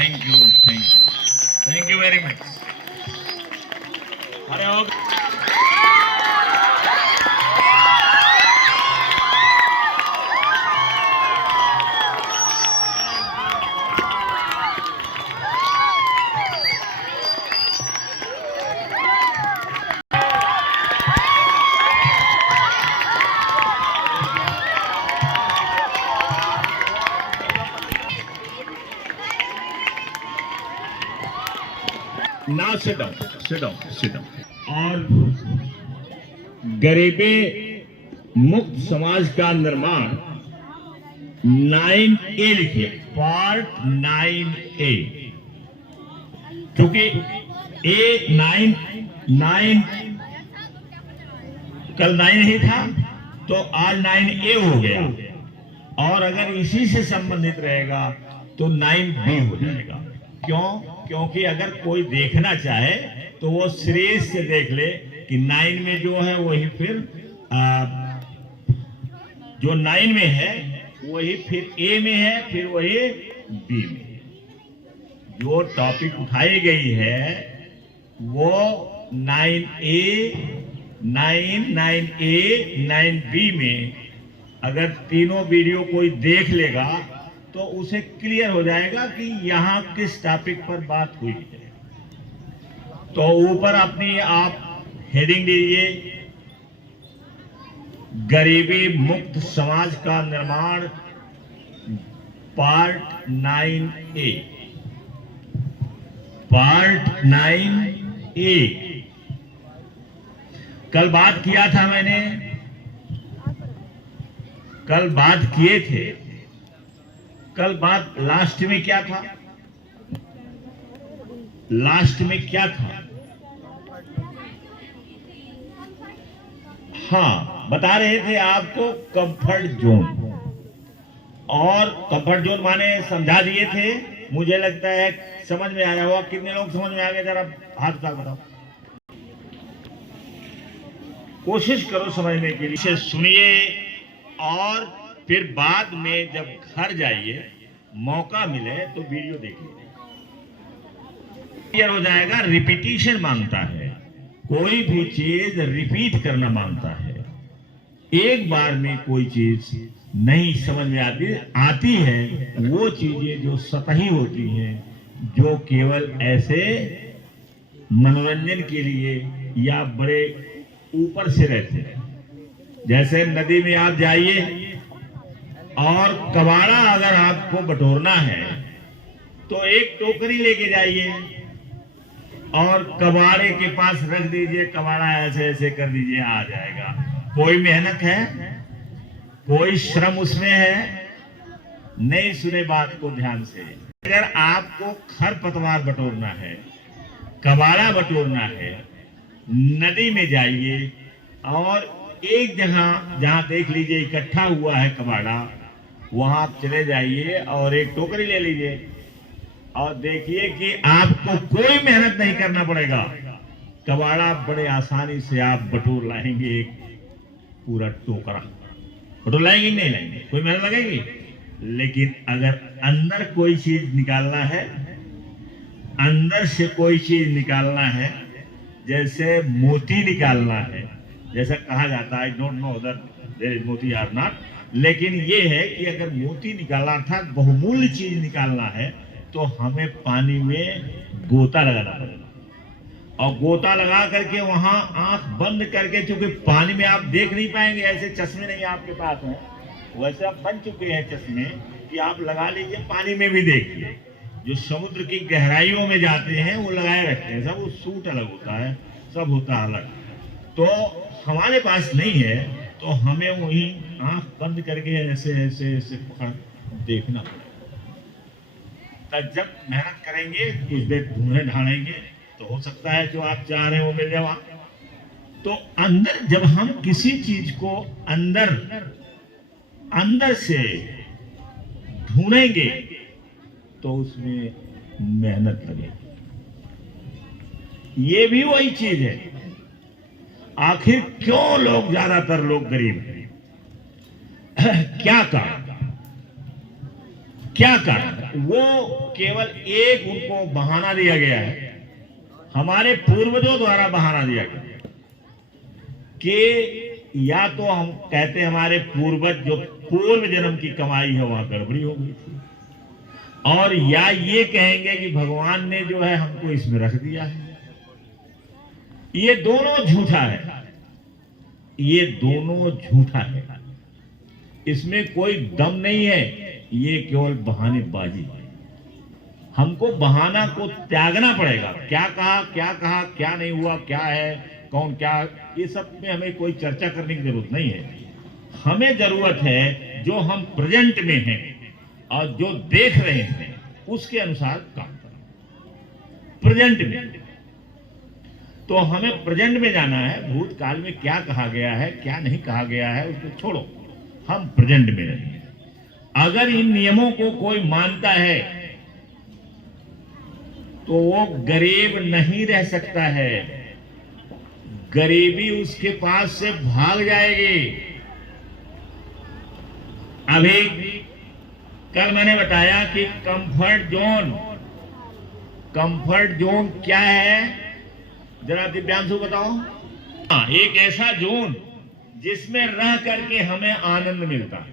Thank you, thank you very much. अरे हो Now sit down, sit down, sit down. और गरीबी मुक्त समाज का निर्माण 9A लिखिए, पार्ट 9A, क्योंकि ए 9 कल 9 ही था तो आज 9A हो गया, और अगर इसी से संबंधित रहेगा तो 9B हो जाएगा। क्यों? क्योंकि अगर कोई देखना चाहे तो वो सीरीज से देख ले कि 9 में जो है वही फिर जो 9 में है वही फिर ए में है, फिर वही बी में। जो टॉपिक उठाई गई है वो 9A, 9A, 9B में अगर तीनों वीडियो कोई देख लेगा तो उसे क्लियर हो जाएगा कि यहाँ किस टॉपिक पर बात हुई है। तो ऊपर अपनी आप हेडिंग दीजिए, गरीबी मुक्त समाज का निर्माण पार्ट 9A, पार्ट 9A। कल बात किया था मैंने, कल बात किए थे। कल बात लास्ट में क्या था? लास्ट में क्या था? हाँ, बता रहे थे आपको कंफर्ट जोन, और कंफर्ट जोन माने समझा दिए थे। मुझे लगता है समझ में आया होगा। कितने लोग समझ में आ गए? जरा हाथ उठा बताओ। कोशिश करो समझने के लिए, सुनिए और फिर बाद में जब घर जाइए मौका मिले तो वीडियो देखिए, क्लियर हो जाएगा। रिपीटिशन मांगता है, कोई भी चीज रिपीट करना मांगता है। एक बार में कोई चीज नहीं समझ में आती है वो चीजें जो सतही होती हैं, जो केवल ऐसे मनोरंजन के लिए या बड़े ऊपर से रहते हैं। जैसे नदी में आप जाइए और कबाड़ा अगर आपको बटोरना है तो एक टोकरी लेके जाइए और कबाड़े के पास रख दीजिए, कबाड़ा ऐसे ऐसे कर दीजिए, आ जाएगा। कोई मेहनत है? कोई श्रम उसमें है? नहीं। सुने बात को ध्यान से। अगर आपको खरपतवार बटोरना है, कबाड़ा बटोरना है, नदी में जाइए और एक जगह जहां देख लीजिए इकट्ठा हुआ है कबाड़ा, वहां आप चले जाइए और एक टोकरी ले लीजिए और देखिए कि आपको कोई मेहनत नहीं करना पड़ेगा। कबाड़ा बड़े आसानी से आप बटोर लाएंगे, एक पूरा टोकरा बटोर लाएंगे। नहीं लाएंगे, कोई मेहनत लगेगी। लेकिन अगर अंदर कोई चीज निकालना है, अंदर से कोई चीज निकालना है, जैसे मोती निकालना है, जैसा कहा जाता है, I don't know other there is मोती आर नॉट, लेकिन ये है कि अगर मोती निकालना अर्थात बहुमूल्य चीज निकालना है तो हमें पानी में गोता लगाना पड़ेगा। और गोता लगा करके वहां आंख बंद करके, क्योंकि पानी में आप देख नहीं पाएंगे, ऐसे चश्मे नहीं आपके पास हैं, वैसे आप बन चुके हैं चश्मे कि आप लगा लीजिए, पानी में भी देखिए। जो समुद्र की गहराइयों में जाते हैं वो लगाए रखते हैं, सब वो सूट अलग होता है, सब होता है अलग। तो हमारे पास नहीं है तो हमें वही आंख बंद करके ऐसे ऐसे ऐसे पकड़ देखना पड़ेगा। तब जब मेहनत करेंगे, कुछ देर ढूंढे ढालेंगे तो हो सकता है जो आप चाह रहे हैं वो मिल जाए। तो अंदर जब हम किसी चीज को अंदर से ढूंढेंगे तो उसमें मेहनत लगेगी। ये भी वही चीज है। आखिर क्यों लोग, ज्यादातर लोग गरीब हैं? क्या कारण? वो केवल एक उनको बहाना दिया गया है, हमारे पूर्वजों द्वारा बहाना दिया गया कि या तो हम कहते हैं हमारे पूर्वज जो पूर्व जन्म की कमाई है वहां गड़बड़ी हो गई थी, और या ये कहेंगे कि भगवान ने जो है हमको इसमें रख दिया है। ये दोनों झूठा है, ये दोनों झूठा है, इसमें कोई दम नहीं है, ये केवल बहानेबाजी है। हमको बहाना को त्यागना पड़ेगा। क्या कहा क्या नहीं हुआ, क्या है, कौन क्या, ये सब में हमें कोई चर्चा करने की जरूरत नहीं है। हमें जरूरत है जो हम प्रेजेंट में हैं और जो देख रहे हैं उसके अनुसार काम करना। प्रेजेंट में तो हमें प्रेजेंट में जाना है, भूतकाल में क्या कहा गया है क्या नहीं कहा गया है उसको छोड़ो, हम प्रेजेंट में रहें। अगर इन नियमों को कोई मानता है तो वो गरीब नहीं रह सकता है, गरीबी उसके पास से भाग जाएगी। अभी कल मैंने बताया कि कंफर्ट जोन क्या है, जरा दिव्यांशु बताओ। एक ऐसा जोन जिसमें रह करके हमें आनंद मिलता है,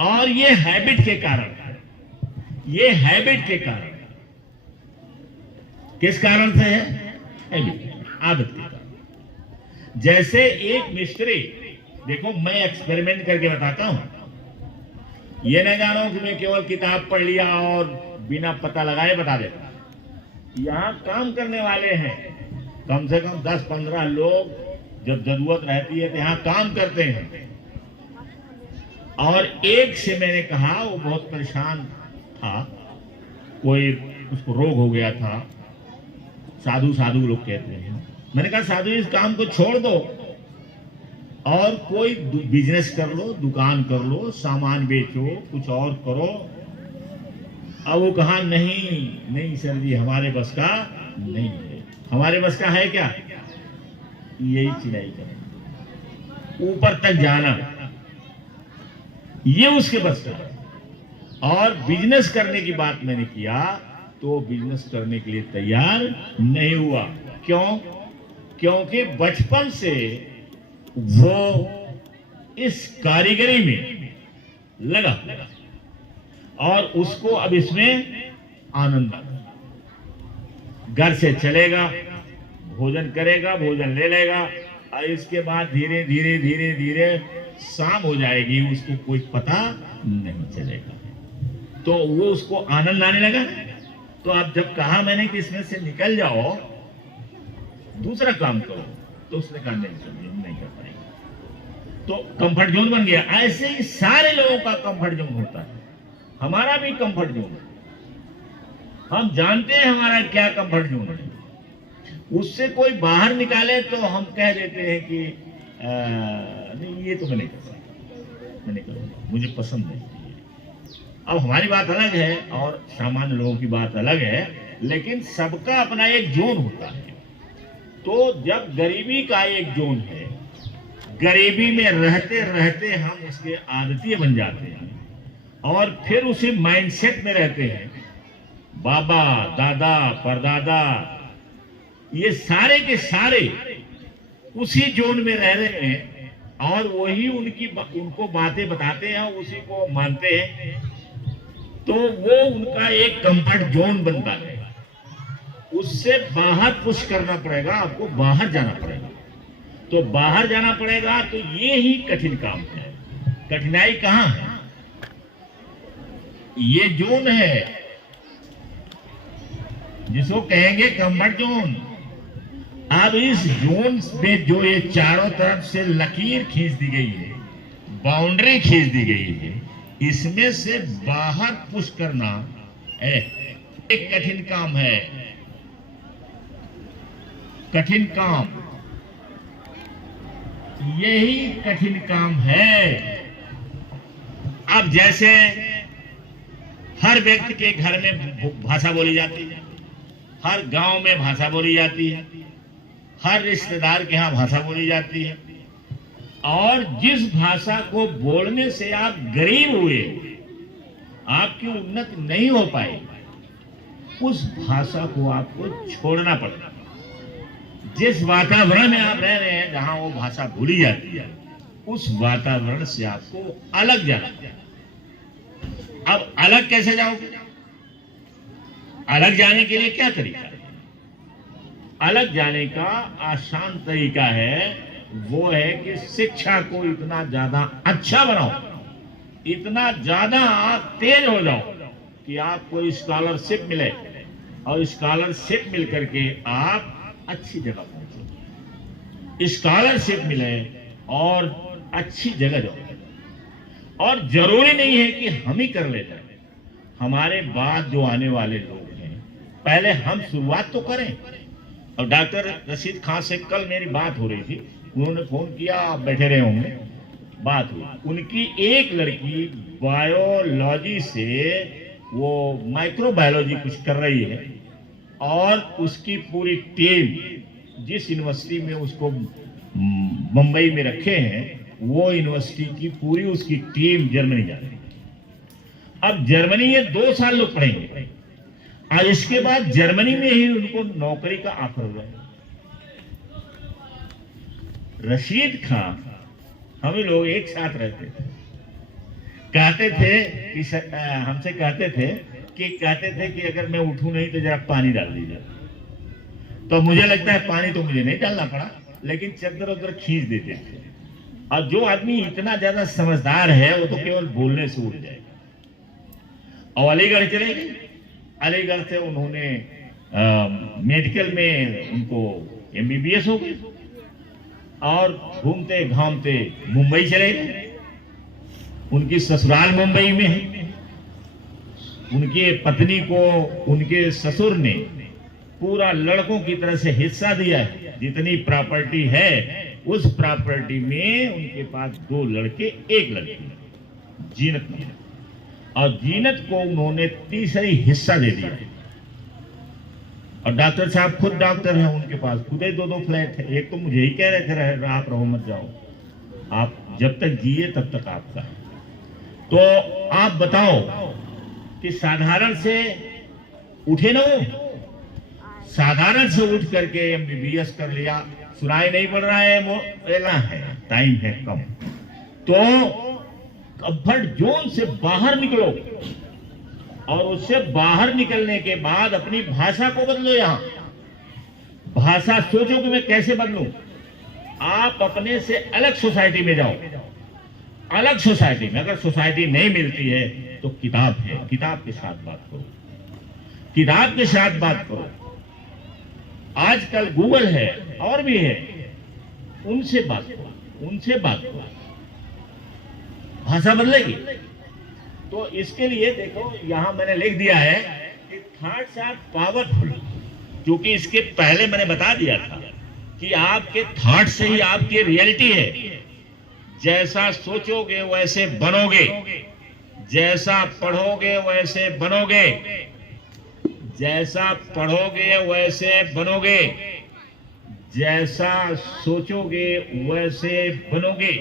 और ये हैबिट के कारण, किस कारण से है? हैबिट, आदत के कारण। जैसे एक मिस्त्री, देखो मैं एक्सपेरिमेंट करके बताता हूं, ये नहीं जानो कि मैं केवल किताब पढ़ लिया और बिना पता लगाए बता देता। यहां काम करने वाले हैं कम से कम 10-15 लोग, जब जरूरत रहती है तो यहां काम करते हैं। और एक से मैंने कहा, वो बहुत परेशान था, कोई उसको रोग हो गया था, साधु लोग कहते हैं। मैंने कहा साधु इस काम को छोड़ दो और कोई बिजनेस कर लो, दुकान कर लो, सामान बेचो, कुछ और करो। अब वो कहा नहीं सर जी, हमारे बस का नहीं है। हमारे बस का है क्या? यही चिनाई करें, ऊपर तक जाना, ये उसके बस का है। और बिजनेस करने की बात मैंने किया तो बिजनेस करने के लिए तैयार नहीं हुआ। क्यों? क्योंकि बचपन से वो इस कारीगरी में लगा और उसको अब इसमें आनंद आता। घर से चलेगा, भोजन करेगा, भोजन ले लेगा, और इसके बाद धीरे धीरे शाम हो जाएगी, उसको कोई पता नहीं चलेगा। तो वो उसको आनंद आने लगा। तो अब जब कहा मैंने कि इसमें से निकल जाओ, दूसरा काम करो, तो उसने कहा नहीं कर पाएगा। तो कंफर्ट जोन बन गया। ऐसे ही सारे लोगों का कंफर्ट जोन होता है, हमारा भी कंफर्ट जोन है। हम जानते हैं हमारा क्या कंफर्ट जोन है, उससे कोई बाहर निकाले तो हम कह देते हैं कि नहीं ये तो मैं नहीं कर सकता, मैं नहीं करूँगा, मुझे पसंद नहीं। अब हमारी बात अलग है और सामान्य लोगों की बात अलग है, लेकिन सबका अपना एक जोन होता है। तो जब गरीबी का एक जोन है, गरीबी में रहते रहते हम उसके आदती बन जाते हैं और फिर उसी माइंडसेट में रहते हैं। बाबा दादा परदादा ये सारे के सारे उसी जोन में रह रहे हैं और वही उनको बातें बताते हैं, उसी को मानते हैं। तो वो उनका एक कंफर्ट जोन बनता है। उससे बाहर पुश करना पड़ेगा, आपको बाहर जाना पड़ेगा। तो बाहर जाना पड़ेगा तो ये ही कठिन काम है। कठिनाई कहां है? ये जोन है जिसको कहेंगे कंफर्ट जोन। अब इस जोन में जो ये चारों तरफ से लकीर खींच दी गई है, बाउंड्री खींच दी गई है, इसमें से बाहर पुश करना एक कठिन काम है। कठिन काम, यही कठिन काम है। अब जैसे हर व्यक्ति के घर में भाषा बोली जाती है, हर गांव में भाषा बोली जाती है, हर रिश्तेदार के यहाँ भाषा बोली जाती है, और जिस भाषा को बोलने से आप गरीब हुए आपकी उन्नति नहीं हो पाएगी, उस भाषा को आपको छोड़ना पड़ेगा। जिस वातावरण में आप रह रहे हैं, जहां वो भाषा भूली जाती है, उस वातावरण से आपको अलग जाना है। अब अलग कैसे जाओगे? अलग जाने के लिए क्या तरीका है? अलग जाने का आसान तरीका है, वो है कि शिक्षा को इतना ज्यादा अच्छा बनाओ, इतना ज्यादा आप तेज हो जाओ कि आपको स्कॉलरशिप मिले, और स्कॉलरशिप मिल करके आप अच्छी जगह पहुंचो। स्कॉलरशिप मिले और अच्छी जगह जाओ। और जरूरी नहीं है कि हम ही कर ले जाए, हमारे बाद जो आने वाले लोग हैं, पहले हम शुरुआत तो करें। और डॉक्टर रशीद खान से कल मेरी बात हो रही थी, उन्होंने फोन किया, आप बैठे रहे होंगे, बात हुई। उनकी एक लड़की बायोलॉजी से वो माइक्रोबायोलॉजी कुछ कर रही है, और उसकी पूरी टीम जिस यूनिवर्सिटी में उसको मुंबई में रखे हैं, वो यूनिवर्सिटी की पूरी उसकी टीम जर्मनी जा रही है। अब जर्मनी ये 2 साल लोग पढ़ेंगे, और इसके बाद जर्मनी में ही उनको नौकरी का ऑफर हुआ है। रशीद खान, हम लोग एक साथ रहते थे, कहते थे कि हमसे कहते थे कि अगर मैं उठूं नहीं तो जरा पानी डाल दीजिए। तो मुझे लगता है पानी तो मुझे नहीं डालना पड़ा, लेकिन चद्दर उधर खींच देते थे। और जो आदमी इतना ज्यादा समझदार है, वो तो केवल बोलने से उठ जाएगा। और अलीगढ़ चले गए, अलीगढ़ से उन्होंने मेडिकल में उनको MBBS हो गई, और घूमते घामते मुंबई चले गए। उनकी ससुराल मुंबई में है। उनके पत्नी को उनके ससुर ने पूरा लड़कों की तरह से हिस्सा दिया है। जितनी प्रॉपर्टी है, उस प्रॉपर्टी में उनके पास 2 लड़के 1 लड़की, जीनत में, और जीनत को उन्होंने 3रा हिस्सा दे दिया। और डॉक्टर साहब खुद डॉक्टर हैं, उनके पास खुद ही 2-2 फ्लैट है। एक तो मुझे ही कह रहे थे, आप रहो मत जाओ, आप जब तक जिए तब तक आपका है। तो आप बताओ कि साधारण से उठे ना, साधारण से उठ करके MBBS कर लिया। सुनाई नहीं पड़ रहा है, वो एला है, टाइम है कम, तो कंफर्ट जोन से बाहर निकलो, और उससे बाहर निकलने के बाद अपनी भाषा को बदलो। यहां भाषा सोचो कि मैं कैसे बदलूं। आप अपने से अलग सोसाइटी में जाओ, अलग सोसाइटी में। अगर सोसाइटी नहीं मिलती है तो किताब है, किताब के साथ बात करो, किताब के साथ बात करो। आजकल गूगल है और भी है, उनसे बात करो, उनसे बात करो, भाषा बदलेगी। तो इसके लिए देखो, यहां मैंने लिख दिया है कि थॉट्स आर पावरफुल, क्योंकि इसके पहले मैंने बता दिया था कि आपके थॉट से ही आपकी रियलिटी है। जैसा सोचोगे वैसे बनोगे, जैसा पढ़ोगे वैसे बनोगे, जैसा पढ़ोगे वैसे बनोगे, जैसा सोचोगे वैसे बनोगे।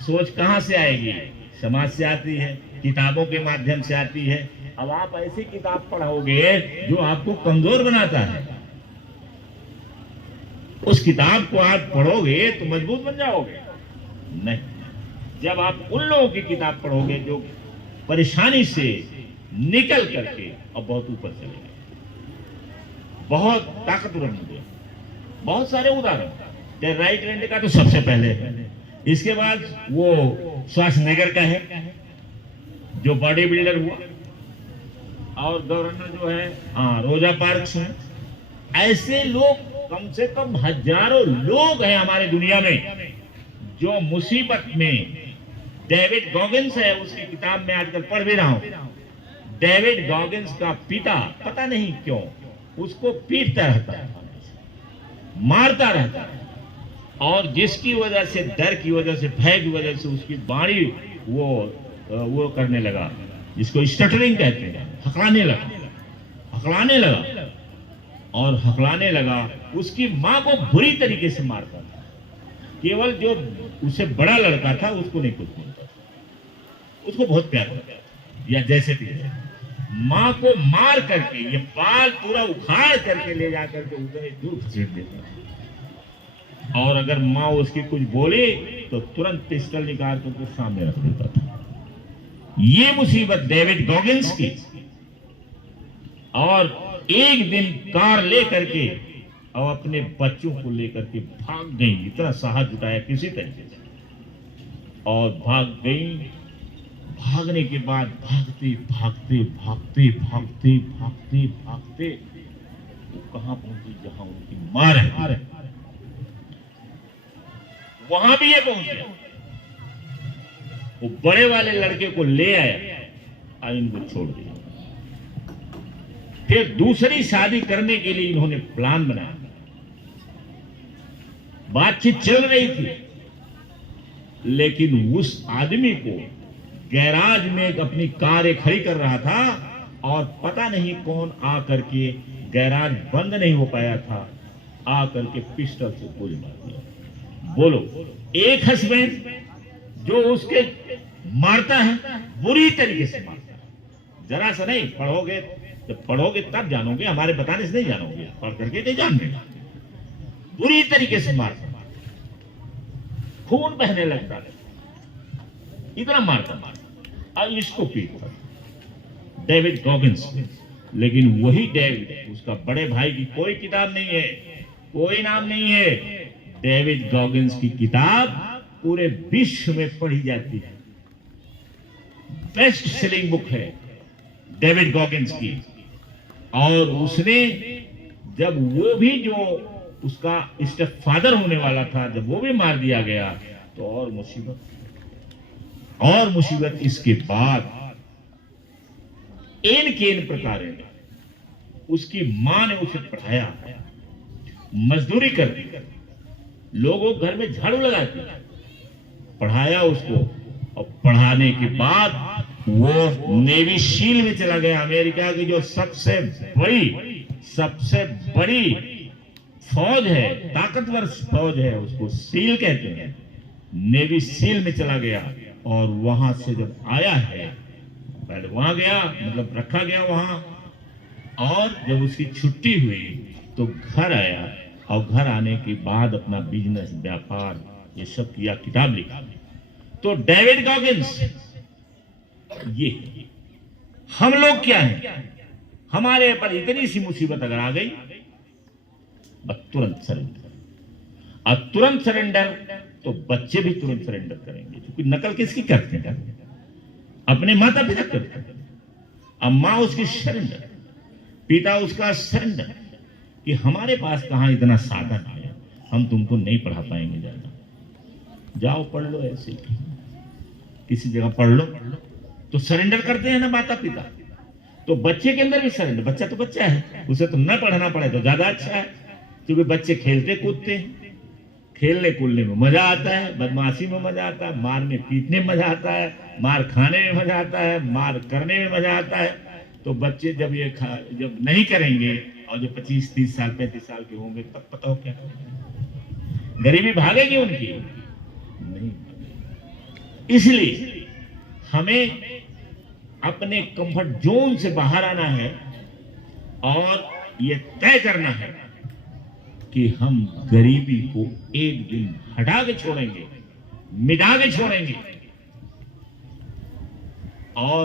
सोच कहां से आएगी? समाज से आती है, किताबों के माध्यम से आती है। अब आप ऐसी किताब पढ़ोगे जो आपको कमजोर बनाता है, उस किताब को आप पढ़ोगे तो मजबूत बन जाओगे नहीं। जब आप उन लोगों की किताब पढ़ोगे जो परेशानी से निकल करके और बहुत ऊपर चले गए, बहुत ताकतवर बन, बहुत सारे उदाहरण। राइट हैंड का तो सबसे पहले है, इसके बाद वो श्वासनगर का है जो बॉडी बिल्डर हुआ, और गवर्नर जो है रोजा पार्क्स है। ऐसे लोग कम से कम हजारों लोग हैं हमारे दुनिया में जो मुसीबत में। डेविड गॉगिंस है, उसकी किताब में आजकल पढ़ भी रहा हूं। डेविड गॉगिंस का पिता पता नहीं क्यों उसको पीटता रहता है, मारता रहता है, और जिसकी वजह से, डर की वजह से, भय की वजह से उसकी वाणी वो करने लगा, जिसको स्टटरिंग कहते हैं, हकलाने लगा, और हकलाने लगा। उसकी मां को बुरी तरीके से मारता था, केवल जो उससे बड़ा लड़का था उसको नहीं कुछ बोलता था, उसको बहुत प्यार करता था। या जैसे भी है, माँ को मार करके ये बाल पूरा उखाड़ करके ले जाकर के उधर ही दूर खसेड़ देता था। और अगर माँ उसकी कुछ बोले तो तुरंत पिस्टल निकाल करके सामने रख देता था। ये मुसीबत डेविड गॉगिंस की। और एक दिन कार ले करके और अपने बच्चों को लेकर के भाग गई, इतना साहस जुटाया किसी तरीके से, और भाग गई। भागने के बाद भागते भागते भागते भागते भागते भागते वो कहां पहुंची, जहां उनकी मां है, वहां भी ये पहुंच गया। वो बड़े वाले लड़के को ले आया और इनको छोड़ दिया। फिर दूसरी शादी करने के लिए इन्होंने प्लान बनाया। बातचीत चल रही थी, लेकिन उस आदमी को गैराज में अपनी कार खड़ी कर रहा था और पता नहीं कौन आ करके, गैराज बंद नहीं हो पाया था, आ करके पिस्टल से गोली मार दिया। बोलो, एक हस्बैंड जो उसके मारता है, बुरी तरीके से मारता है, जरा सा नहीं। पढ़ोगे तो पढ़ोगे तब जानोगे, हमारे बताने से नहीं जानोगे, पढ़ करके नहीं जानोगे। बुरी तरीके से मारता, खून बहने लगता है, इतना मारता और इसको पीटता डेविड गॉगिंस। लेकिन वही डेविड, उसका बड़े भाई की कोई किताब नहीं है, कोई नाम नहीं है। डेविड गॉगिंस की किताब पूरे विश्व में पढ़ी जाती है, बेस्ट सेलिंग बुक है डेविड गॉगिंस की। और उसने जब वो भी जो उसका स्टेप फादर होने वाला था, जब वो भी मार दिया गया, तो और मुसीबत इसके बाद इन प्रकार उसकी मां ने उसे पढ़ाया, मजदूरी करती, लोगों घर में झाड़ू लगाती, पढ़ाया उसको। और पढ़ाने के बाद वो नेवी सील में चला गया। अमेरिका की जो सबसे बड़ी फौज है, ताकतवर फौज है, उसको सील कहते हैं। नेवी सील में चला गया और वहां से जब आया है, पहले वहां गया, मतलब रखा गया वहां, और जब उसकी छुट्टी हुई तो घर आया, और घर आने के बाद अपना बिजनेस, व्यापार, ये सब किया, किताब लिखा। तो डेविड गॉगिंस, ये हम लोग क्या है, हमारे पर इतनी सी मुसीबत अगर आ गई, बस तुरंत सरेंडर। और तुरंत सरेंडर तो बच्चे भी तुरंत सरेंडर करेंगे, क्योंकि नकल किसकी करते हैं? अपने माता पिता करते हैं। अम्मा उसकी सरेंडर, पिता उसका सरेंडर, कि हमारे पास कहां इतना साधन है, हम तुमको नहीं पढ़ा पाएंगे, ज्यादा जाओ पढ़ लो, ऐसे किसी जगह पढ़ लो। तो सरेंडर करते हैं ना माता पिता। तो बच्चे के अंदर भी सरेंडर, बच्चा तो बच्चा है, उसे तो न पढ़ना पड़े तो ज्यादा अच्छा है, क्योंकि बच्चे खेलते कूदते हैं, खेलने कूदने में मजा आता है, बदमाशी में मजा आता है, मारने पीटने में मजा आता है, मार खाने में मजा आता है, मार करने में मजा आता है। तो बच्चे जब जब नहीं करेंगे, और जो 25, 30 साल, 35 साल के होंगे, तब पता हो क्या करेंगे? गरीबी भागेगी उनकी? नहीं। इसलिए हमें अपने कंफर्ट जोन से बाहर आना है और यह तय करना है कि हम गरीबी को एक दिन हटा के छोड़ेंगे, मिटा के छोड़ेंगे, और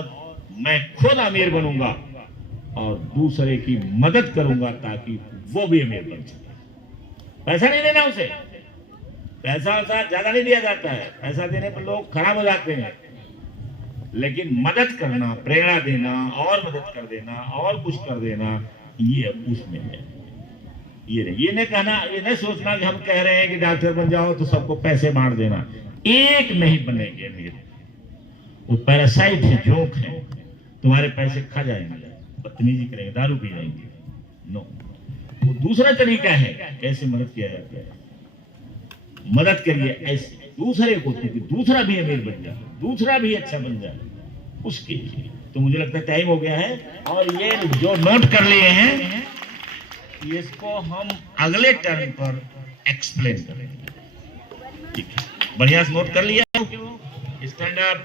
मैं खुद अमीर बनूंगा और दूसरे की मदद करूंगा ताकि वो भी अमीर बन सके। पैसा नहीं देना उसे, पैसा ज्यादा नहीं दिया जाता है, पैसा देने पर लोग खराब हो जाते हैं, लेकिन मदद करना, प्रेरणा देना, और मदद कर देना, और कुछ कर देना, ये उसमें है। ये नहीं कहना, ये नहीं सोचना कि हम कह रहे हैं कि डॉक्टर बन जाओ तो सबको पैसे बांट देना। एक नहीं बनेंगे अमीर, वो पैरासाइट है, जोक है, तुम्हारे पैसे खा जाएंगे, बदतमीजी करेंगे, दारू पी जाएंगे। नो, वो दूसरा तरीका है कैसे मदद किया जाता है। मदद करिए ऐसे दूसरे को, क्योंकि दूसरा भी अमीर बन जाए, दूसरा भी अच्छा बन जाए, उसके लिए। तो मुझे लगता है टाइम हो गया है, और ये जो नोट कर लिए हैं इसको हम अगले टर्न पर एक्सप्लेन करेंगे। ठीक है, बढ़िया से नोट कर लिया। Stand up.